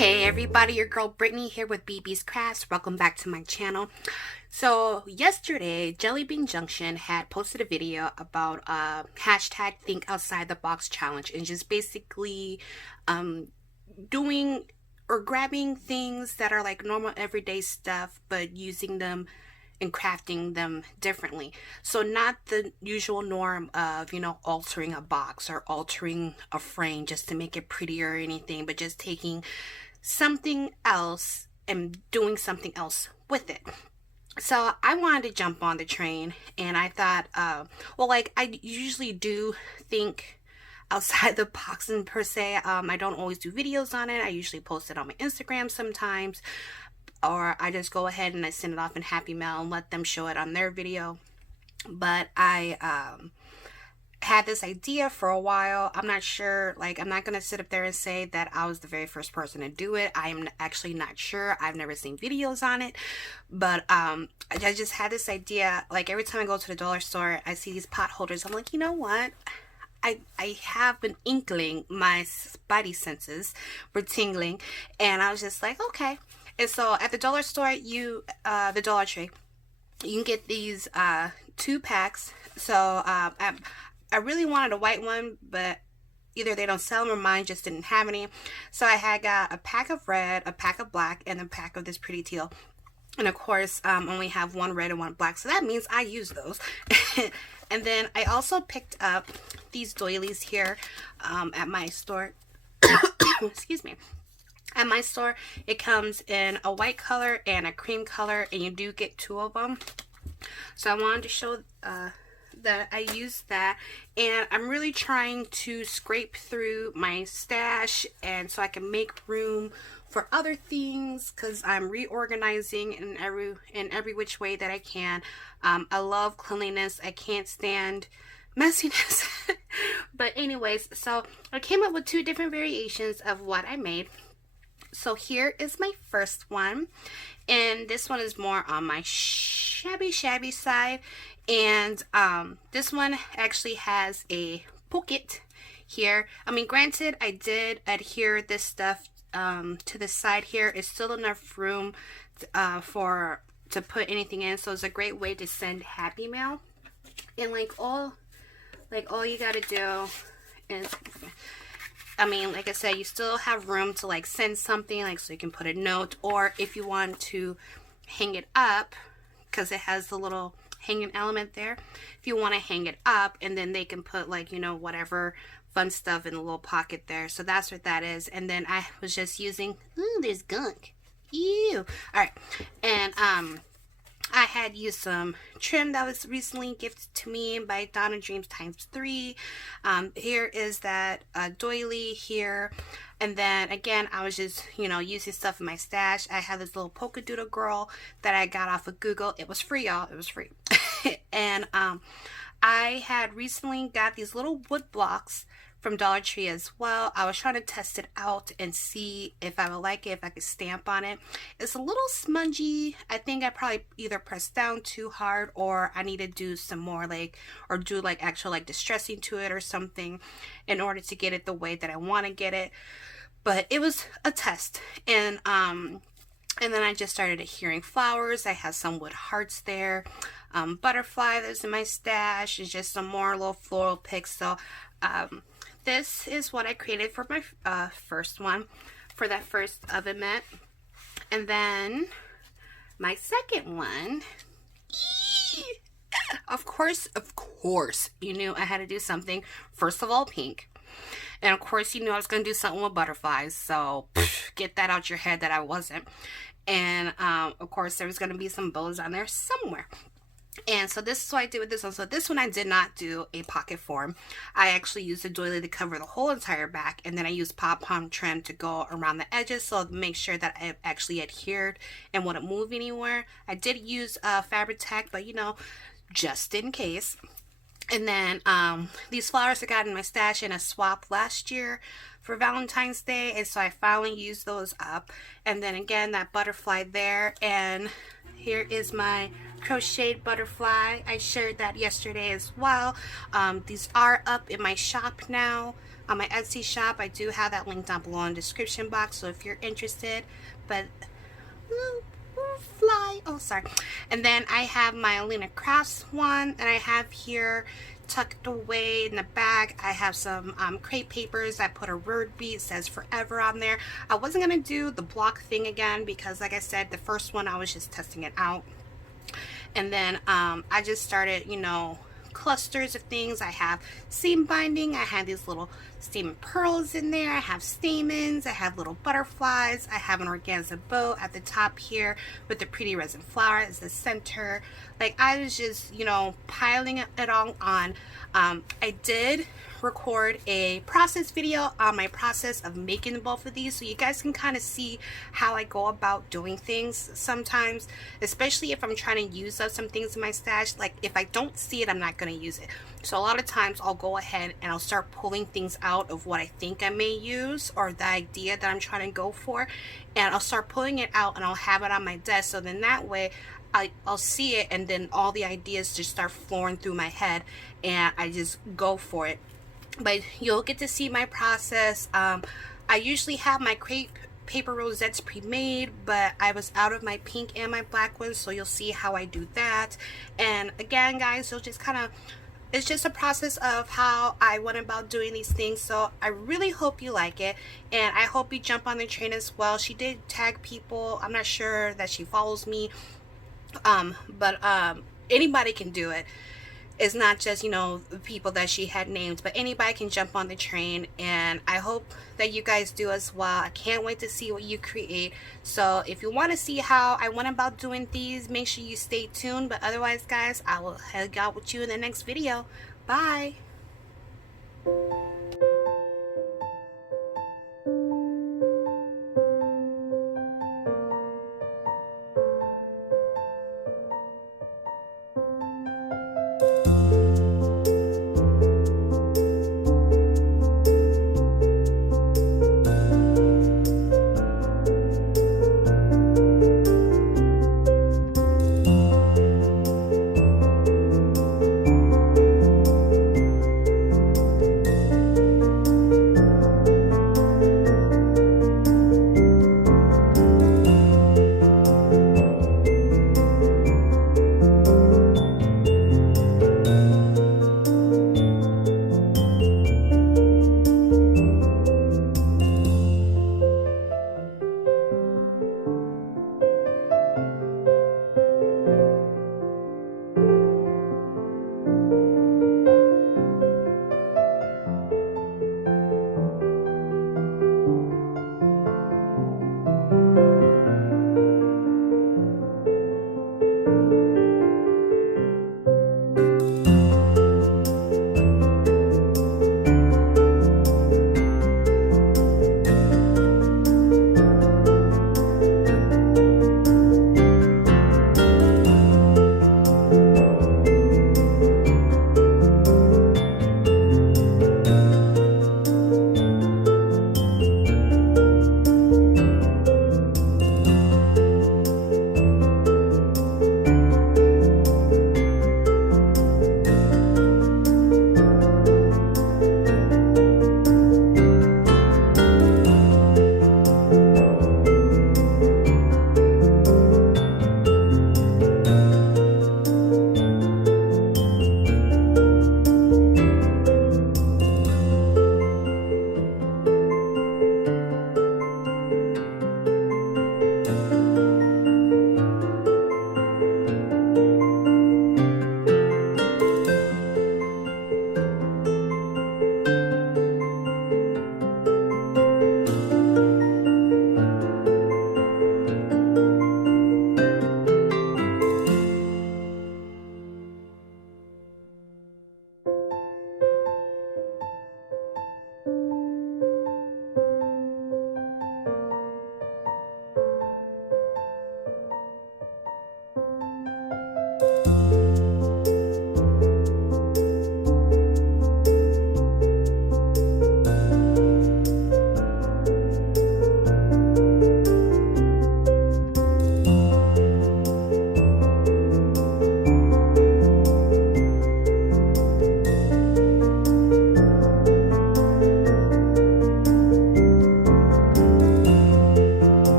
Hey everybody, your girl Brittany here with BB's Crafts. Welcome back to my channel. So yesterday, Jellybean Junction had posted a video about hashtag Think Outside the Box challenge, and just basically doing or grabbing things that are like normal everyday stuff, but using them and crafting them differently. So not the usual norm of, altering a box or altering a frame just to make it prettier or anything, but just taking something else and doing something else with it. So I wanted to jump on the train, and I thought, I usually do think outside the box, and per se, I don't always do videos on it. I usually post it on my Instagram sometimes, or I just go ahead and I send it off in Happy Mail and let them show it on their video. But I had this idea for a while. I'm not sure, I'm not gonna sit up there and say that I was the very first person to do it. I'm actually not sure. I've never seen videos on it, but I just had this idea. Like, every time I go to the dollar store, I see these pot holders. I'm like, you know what? I have an inkling, my spidey senses were tingling, and I was just like, okay. And so at the dollar store, the Dollar Tree, you can get these 2 packs. So I really wanted a white one, but either they don't sell them or mine just didn't have any. So I had got a pack of red, a pack of black, and a pack of this pretty teal. And of course, only have one red and one black, so that means I use those. And then I also picked up these doilies here at my store. Excuse me. At my store, it comes in a white color and a cream color, and you do get 2 of them. So I wanted to show that I used that, and I'm really trying to scrape through my stash, and so I can make room for other things, because I'm reorganizing in every which way that I can. I love cleanliness. I can't stand messiness. But anyways, so I came up with 2 different variations of what I made. So here is my first one, and this one is more on my shabby side, and this one actually has a pocket here. I mean, granted, I did adhere this stuff to the side here. It's still enough room to put anything in, so it's a great way to send Happy Mail. And all you gotta do is, I mean, like I said, you still have room to send something, so you can put a note, or if you want to hang it up, because it has the little hanging element there. If you want to hang it up, and then they can put whatever fun stuff in the little pocket there. So that's what that is. And then I was just using, there's gunk. Ew. All right. And I had used some trim that was recently gifted to me by Donna Dreams ×3. Here is that doily here. And then again, I was just, using stuff in my stash. I had this little polka doodle girl that I got off of Google. It was free, y'all. It was free. And I had recently got these little wood blocks from Dollar Tree as well. I was trying to test it out and see if I would like it, if I could stamp on it. It's a little smudgy. I think I probably either pressed down too hard, or I need to do some more actual distressing to it or something in order to get it the way that I want to get it. But it was a test, and then I just started adhering flowers. I have some wood hearts there, butterfly that's in my stash, and just some more little floral picks. So this is what I created for my first one, for that first oven mitt. And then my second one, of course, you knew I had to do something, first of all, pink. And of course, you knew I was going to do something with butterflies, so get that out your head that I wasn't. And of course, there was going to be some bows on there somewhere. And so this is what I did with this one. So this one I did not do a pocket form. I actually used a doily to cover the whole entire back, and then I used pom-pom trim to go around the edges, so make sure that I actually adhered and wouldn't move anywhere. I did use fabric tack, but just in case. And then these flowers I got in my stash in a swap last year for Valentine's Day, and so I finally used those up. And then again, that butterfly there, and here is my crocheted butterfly. I shared that yesterday as well. These are up in my shop now. on my Etsy shop. I do have that link down below in the description box, so if you're interested. But fly, oh sorry. And then I have my Alina Crafts one, and I have here tucked away in the bag, I have some crepe papers. I put a word bead, says forever on there. I wasn't gonna do the block thing again because, like I said, the first one I was just testing it out, and then I just started, you know, clusters of things. I have seam binding, I have these little seam pearls in there, I have stamens, I have little butterflies, I have an organza bow at the top here with the pretty resin flower as the center. Like, I was just, you know, piling it all on. I did record a process video on my process of making both of these, so you guys can kind of see how I go about doing things sometimes, especially if I'm trying to use up some things in my stash. Like, if I don't see it, I'm not going to use it. So a lot of times I'll go ahead and I'll start pulling things out of what I think I may use, or the idea that I'm trying to go for, and I'll start pulling it out and I'll have it on my desk, so then that way I'll see it, and then all the ideas just start flowing through my head and I just go for it. But you'll get to see my process. I usually have my crepe paper rosettes pre-made, but I was out of my pink and my black ones, so you'll see how I do that. And again, guys, you'll just kind of, it's just a process of how I went about doing these things. So I really hope you like it, and I hope you jump on the train as well. She did tag people. I'm not sure that she follows me, but anybody can do it. It's not just, you know, the people that she had named, but anybody can jump on the train, and I hope that you guys do as well. I can't wait to see what you create. So if you want to see how I went about doing these, make sure you stay tuned. But otherwise, guys, I will hang out with you in the next video. Bye.